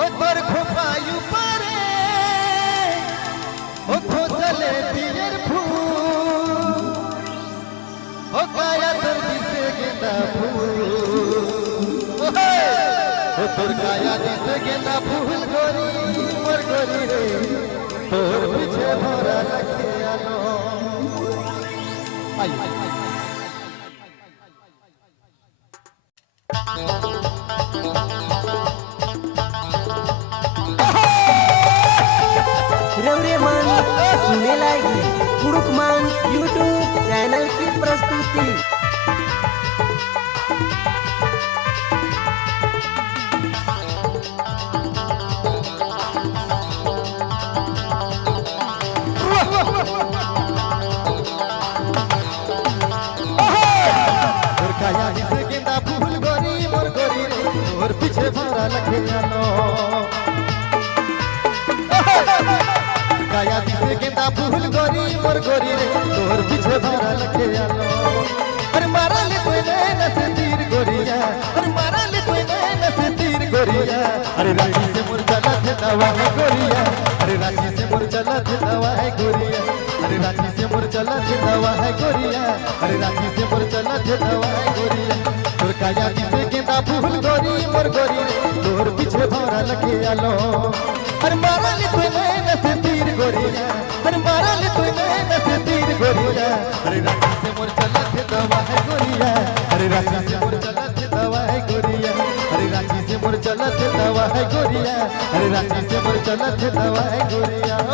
ओ तोर खोपायु पारे ओ खोजले पियर फूल ओ काया तोर दिसे गेंदा फूल ओ तोर काया दिसे गेंदा फूल गोरी मोर गोरी रे तोर पीछे भरा लगे आलो आई रवरेमान सुने लागी कुरुकमान यूट्यूब चैनल की प्रस्तुति। गेंदा फूल गोरी मोर गोरी रे और पीछे भरा लगे आलो काया दिसे गेंदा फूल गोरी मोर गोरी रे तोर पीछे भरा लगे आलो अरे मारा ले कोई नैना से तीर गोरिया अरे मारा ले कोई नैना से तीर गोरिया अरे रांची से मोर चला थे दवा है गोरिया अरे रांची से मोर चला थे दवा है गोरिया अरे रांची से मोर चला थे दवा है गोरिया अरे रांची से मोर चला थे दवा है गोरिया तोर काया दिसे गेंदा फूल गोरी मोर गोरी रे तोर पीछे भरा लगे आलो अरे मारा ले कोई नैना से तीर गोरिया अरे मारा ले कोई नैना से तीर गोरिया अरे रांची से मोर चला थे दवा है गोरिया अरे रांची से मोर चला थे दवा है गोरिया अरे रांची से मोर चला थे दवा है गोरिया अरे रांची से मोर चला थे दवा है गोरिया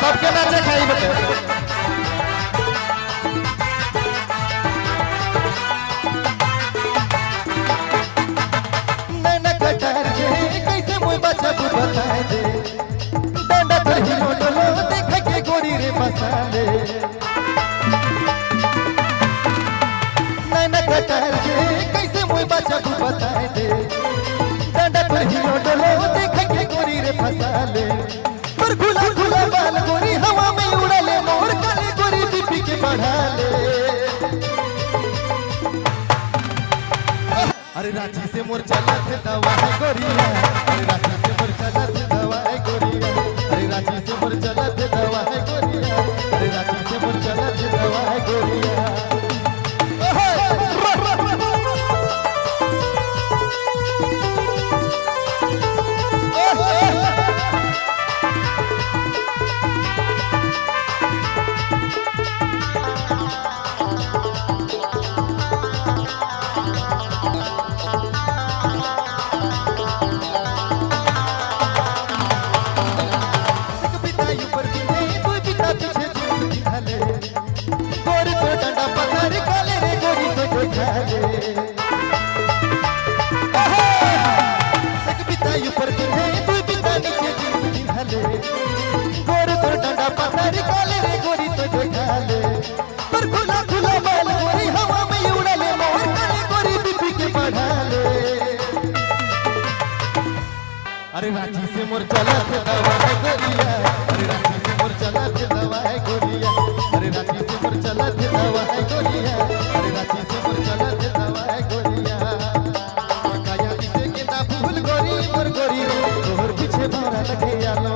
सबके नाचे खाई बते नैना कटार से कैसे मोय बच्चा तू बताए दे डंडा पर ही मोटलो देख के गोरी रे मसाले नैना कटार से कैसे मोय बच्चा तू बताए दे डंडा पर ही मोटलो देख के गोरी रे मसाले पर खुला खुला बाल गोरी हवा में उड़ले मोर काली गोरी बीपी के बढ़ा ले अरे रांची से मोर चला थे दवा है गोरिया अरे रांची से मोर चला थे दवा है गोरिया अरे रांची से मोर चला थे दवा है गोरिया अरे रांची से मोर चला थे दवा है गोरिया अरे रांची से मोर चला थे दवा है गोरिया अरे रांची से मोर चला थे दवा है गोरिया अरे रांची से मोर चला थे दवा है गोरिया अरे रांची से मोर चला थे दवा है गोरिया काया दिसे गेंदा फूल गोरी मोर गोरी रे तोर पीछे भरा लगे आलो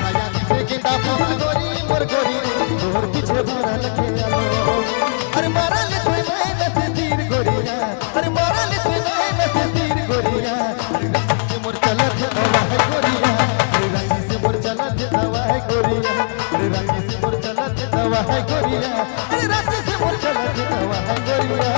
काया दिसे गेंदा फूल गोरी मोर गोरी रे तोर पीछे भरा लगे आलो अरे मारा ले कोई नैना से तीर गोरिया अरे मारा ले कोई नैना से तीर गोरिया अरे रांची से मोर चला थे दवा है गोरिया अरे रांची से मोर चला थे दवा है गोरिया अरे रांची से मोर चला थे दवा है गोरिया अरे रांची से मोर चला थे दवा है गोरिया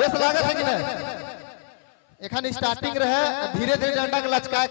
बेस लागत है कि नहीं एखन स्टार्टिंग रहे धीरे धीरे डंडा के लचका